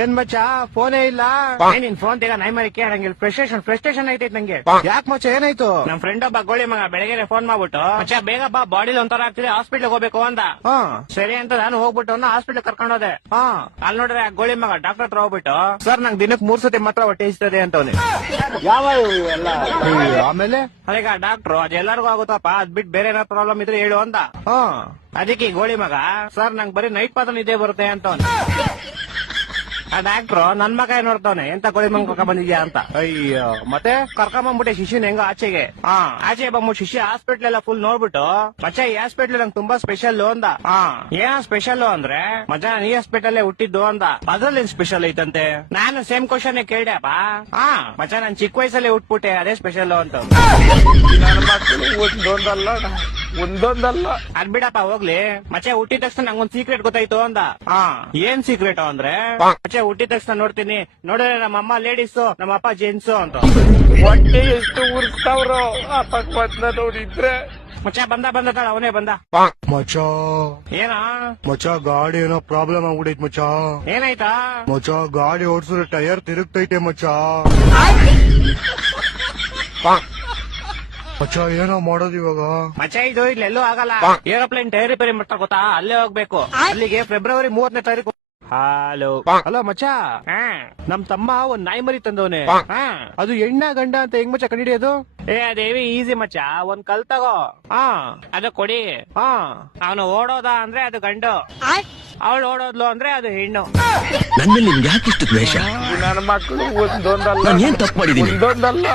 ಏನ್ ಮಚ್ಚ ಫೋನೇ ಇಲ್ಲ. ನಿನ್ ಫೋನ್ ತೆಗ ನೈ ಮರಿ ಕೇಳಂಗಿಲ್ಲ. ಫ್ರಸ್ಟ್ರೇಷನ್ ಐತೈತ್ ನಂಗೆ. ಯಾಕೆ ಮಚ್ಚ ಏನಾಯ್ತು? ನಮ್ ಫ್ರೆಂಡ್ ಒಬ್ಬ ಗೋಳಿ ಮಗ ಬೆಳಗ್ಗೆ ಫೋನ್ ಮಾಡ್ಬಿಟ್ಟು ಮಚ್ಚ ಬೇಗ ಬಾ ಬಾಡಿಲಿ ಒಂಥರ ಆಗ್ತಿದೆ ಹಾಸ್ಪಿಟ್ಲ್ ಹೋಗ್ಬೇಕು ಅಂದ. ಸರಿ ಅಂತ ನಾನು ಹೋಗ್ಬಿಟ್ಟು ಹಾಸ್ಪಿಟ್ಲ್ ಕರ್ಕೊಂಡು ಹೋದೆ. ಅಲ್ಲಿ ನೋಡ್ರೆ ಆ ಗೋಳಿ ಮಗ ಡಾಕ್ಟರ್ ಹತ್ರ ಹೋಗ್ಬಿಟ್ಟು ಸರ್ ನಂಗೆ ದಿನಕ್ಕೆ 3 ಸತಿ ಮಾತ್ರ ಹೊಟ್ಟೆ ಇಸ್ತದೆ ಅಂತವನೆ. ಯಾವ ಎಲ್ಲ ಆಮೇಲೆ ಅದೀಗ ಡಾಕ್ಟ್ರು ಅದೆಲ್ಲರಿಗೂ ಆಗುತ್ತಪ್ಪ ಅದ್ ಬಿಟ್ಟು ಬೇರೆ ಏನಾದ್ರು ಪ್ರಾಬ್ಲಮ್ ಇದ್ರೆ ಹೇಳು ಅಂದ. ಅದಕ್ಕೆ ಈ ಗೋಳಿ ಮಗ ಸರ್ ನಂಗೆ ಬರೀ ನೈಟ್ ಮಾತ್ರ ನಿದ್ದೆ ಬರುತ್ತೆ ಅಂತವನೆ. ಆ ಡಾಕ್ಟ್ರು ನನ್ ಮಗ ನೋಡ್ತಾವನೆ ಎಂತ ಗೋಳಿ ಮಗ ಕರ್ಕೊಂಡ್ ಬಂದಿದ್ಯಾ ಅಂತ. ಅಯ್ಯೋ ಮತ್ತೆ ಕರ್ಕೊಂಬಂದ್ಬಿಟ್ಟೆ ಶಿಶುನ್ ಹೆಂಗ ಆಚೆಗೆ. ಆಚೆ ಬಂದ್ಬಿಟ್ಟು ಶಿಶು ಹಾಸ್ಪಿಟ್ಲ್ ಎಲ್ಲ ಫುಲ್ ನೋಡ್ಬಿಟ್ಟು ಮಚ್ಚ ಈ ಹಾಸ್ಪಿಟ್ಲ್ ನಂಗೆ ತುಂಬಾ ಸ್ಪೆಷಲ್ ಅಂದ. ಏನ್ ಸ್ಪೆಷಲ್ ಅಂದ್ರೆ ಮಚ್ಚ ಈ ಹಾಸ್ಪಿಟಲ್ ಹುಟ್ಟಿದ್ದು ಅಂದ. ಅದ್ರಲ್ಲಿ ಸ್ಪೆಷಲ್ ಐತಂತೆ. ನಾನು ಸೇಮ್ ಕ್ವಶನ್ ಕೇಳ್ದೆಪ್ಪ. ಮಚ್ಚ ನಾನ್ ಚಿಕ್ಕ ವಯಸ್ಸಲ್ಲಿ ಹುಟ್ಬಿಟ್ಟೆ ಅದೇ ಸ್ಪೆಷಲ್ ಅಂತ. ನನ್ನ ಮಕ್ಕಳು ಒಂದೊಂದಲ್ಲ ಅದ್ ಬಿಡಪ್ಪ ಹೋಗ್ಲಿ. ಮಚ್ಚ ಹುಟ್ಟಿದ ತಕ್ಷಣ ನಂಗೊಂದ್ ಸೀಕ್ರೆಟ್ ಗೊತ್ತಾಯ್ತು ಅಂದ. ಏನ್ ಸೀಕ್ರೆಟ್ ಅಂದ್ರೆ ಮಚ್ಚ ಹುಟ್ಟಿದ ತಕ್ಷಣ ನೋಡ್ತೀನಿ ನೋಡಿದ್ರೆ ನಮ್ಮ ಅಮ್ಮ ಲೇಡೀಸು ನಮ್ಮ ಅಪ್ಪ ಜೆಂಟ್ಸು ಅಂತ. ಹೊಟ್ಟೆ ಎಷ್ಟು ಉರ್ಸ್ತಾವ್ರೋ ಆ ಪಕ್ವತ್ನ ನೋಡಿದ್ರೆ. ಮಚ್ಚ ಬಂದ ಅವನೇ ಬಂದ. ಮಚ್ಚ ಏನ ಮಚ್ಚ ಗಾಡಿ ಏನೋ ಪ್ರಾಬ್ಲಮ್ ಆಗ್ಬಿಡೈತ್ ಮಚ್ಚ. ಏನಾಯ್ತಾ? ಮಚ್ಚ ಗಾಡಿ ಓಡಿಸಿದ್ರೆ ಟೈರ್ ತಿರುಗ್ತೈತೆ ಮಚ್ಚ. ಮಚ್ಚ ಏನೋ ಮಾಡೋದು ಇವಾಗ? ಮಚ್ಚ ಇದು ಇಲ್ಲೆಲ್ಲೂ ಆಗಲ್ಲ. ಏರೋಪ್ಲೇನ್ ಟೈರ್ ರಿಪೇರಿ ಮಾಡ್ತಾ ಗೊತ್ತಾ ಅಲ್ಲೇ ಹೋಗ್ಬೇಕು. ಅಲ್ಲಿಗೆ ಫೆಬ್ರವರಿ 30ನೇ ತಾರೀಕು. ಹಲೋ ಮಚ್ಚ, ನಮ್ ತಮ್ಮ ಒಂದ್ ನಾಯಿ ಮರಿ ತಂದವನೆ. ಅದು ಹೆಣ್ಣ ಗಂಡ ಅಂತ ಹೆಂಗ್ ಮಚ್ಚ ಕಂಡಿಡಿಯೋದು? ಅದೇವಿ ಈಸಿ ಮಚ್ಚ. ಒಂದ್ ಕಲ್ ತಗೋ. ಅದು ಕೊಡಿ. ಅವನು ಓಡೋದ ಅಂದ್ರೆ ಅದು ಗಂಡು, ಅವಳು ಓಡೋದ್ಲು ಅಂದ್ರೆ ಅದು ಹೆಣ್ಣು. ನನ್ನಲ್ಲಿ ನಿಮ್ಗೆ ಯಾಕಿಷ್ಟು ದ್ವೇಷ? ನನ್ನ ಮಕ್ಕಳು ಒಂದೊಂದಲ್ಲ ನಾನು ಏನ್ ತಪ್ಪು ಮಾಡಿದೀನಿ? ಒಂದೊಂದಲ್ಲ